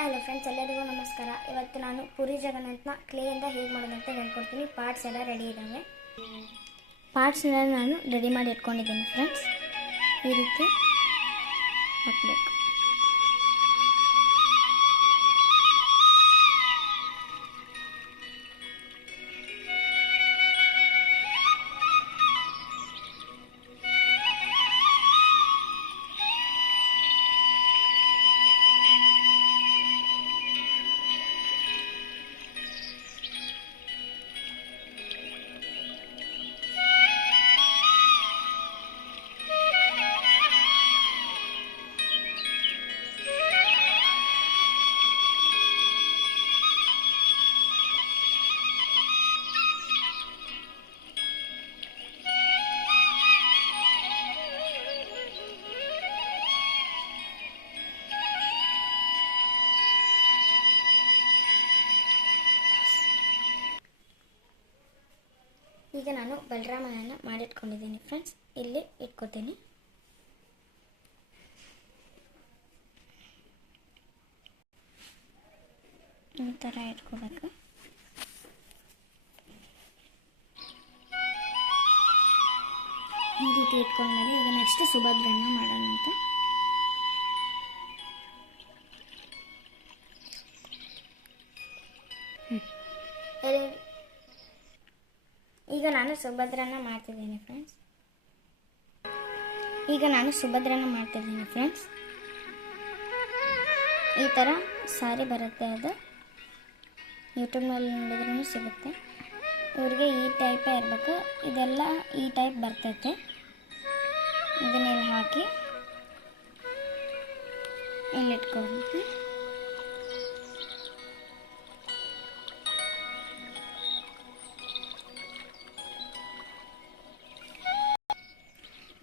Hi hello friends, ಎಲ್ಲರಿಗೂ ನಮಸ್ಕಾರ. ಇವತ್ತು ನಾನು ಪುರಿ ಜಗನ್ನಾಥನ ಕ್ಲೇಯಿಂದ ಹೇಗೆ ಮಾಡೋದಂತ ಹೇಳ್ಕೊಡ್ತೀನಿ. ಪಾರ್ಟ್ಸ್ ಎಲ್ಲ ರೆಡಿ ಇದ್ದಾವೆ. ಪಾರ್ಟ್ಸ್ನೆಲ್ಲ ನಾನು ರೆಡಿ ಮಾಡಿ ಇಟ್ಕೊಂಡಿದ್ದೀನಿ ಫ್ರೆಂಡ್ಸ್. ಈ ರೀತಿ ಹಾಕಬೇಕು. ಈಗ ನಾನು ಬಲರಾಮನನ್ನು ಮಾಡಿಟ್ಕೊಂಡಿದ್ದೀನಿ ಫ್ರೆಂಡ್ಸ್. ಇಲ್ಲಿ ಇಟ್ಕೋತೀನಿ. ಈ ಥರ ಇಟ್ಕೋಬೇಕು. ಈ ರೀತಿ ಇಟ್ಕೊಂಡ್ಮೇಲೆ ಈಗ ನೆಕ್ಸ್ಟ್ ಸುಭದ್ರನ್ನ ಮಾಡೋಣ ಅಂತ. ಈಗ ನಾನು ಸುಭದ್ರನ ಮಾಡ್ತಿದ್ದೀನಿ ಫ್ರೆಂಡ್ಸ್. ಈ ಥರ ಸಾರಿ ಬರುತ್ತೆ. ಅದು ಯೂಟ್ಯೂಬ್ನಲ್ಲಿ ನೋಡಿದ್ರೂ ಸಿಗುತ್ತೆ. ಇವ್ರಿಗೆ ಈ ಟೈಪೇ ಇರಬೇಕು. ಇದೆಲ್ಲ ಈ ಟೈಪ್ ಬರ್ತೈತೆ. ಇದನ್ನೆಲ್ಲ ಹಾಕಿ ಇಲ್ಲಿಟ್ಕೊಂಡು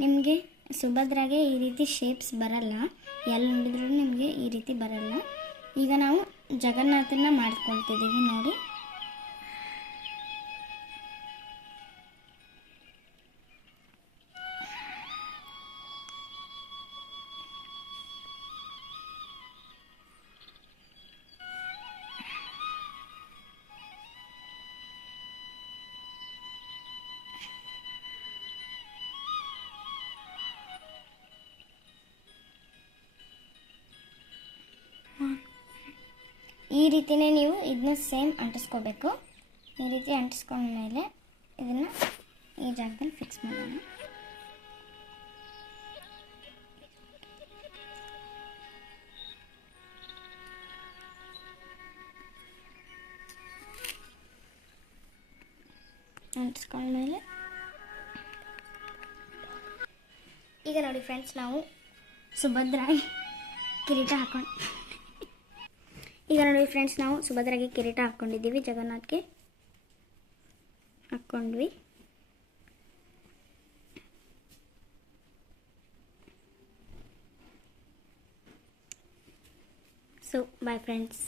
ನಿಮಗೆ ಸುಭದ್ರಾಗೆ ಈ ರೀತಿ ಶೇಪ್ಸ್ ಬರಲ್ಲ. ಎಲ್ಲಿ ನೋಡಿದ್ರೂ ನಿಮಗೆ ಈ ರೀತಿ ಬರಲ್ಲ. ಈಗ ನಾವು ಜಗನ್ನಾಥನ ಮಾಡ್ಕೊಳ್ತಿದ್ದೀವಿ ನೋಡಿ. ಈ ರೀತಿನೇ ನೀವು ಇದನ್ನ ಸೇಮ್ ಅಂಟಿಸ್ಕೋಬೇಕು. ಈ ರೀತಿ ಅಂಟಿಸ್ಕೊಂಡ್ಮೇಲೆ ಇದನ್ನು ಈ ಜಾಗದಲ್ಲಿ ಫಿಕ್ಸ್ ಮಾಡೋಣ. ಅಂಟಿಸ್ಕೊಂಡ್ಮೇಲೆ ಈಗ ನೋಡಿ ಫ್ರೆಂಡ್ಸ್, ನಾವು ಸುಭದ್ರಾಗೆ ಕಿರೀಟ ಹಾಕ್ಕೊಂಡಿದ್ದೀವಿ. ಜಗನ್ನಾಥ್ಗೆ ಹಾಕ್ಕೊಂಡ್ವಿ. So bye friends.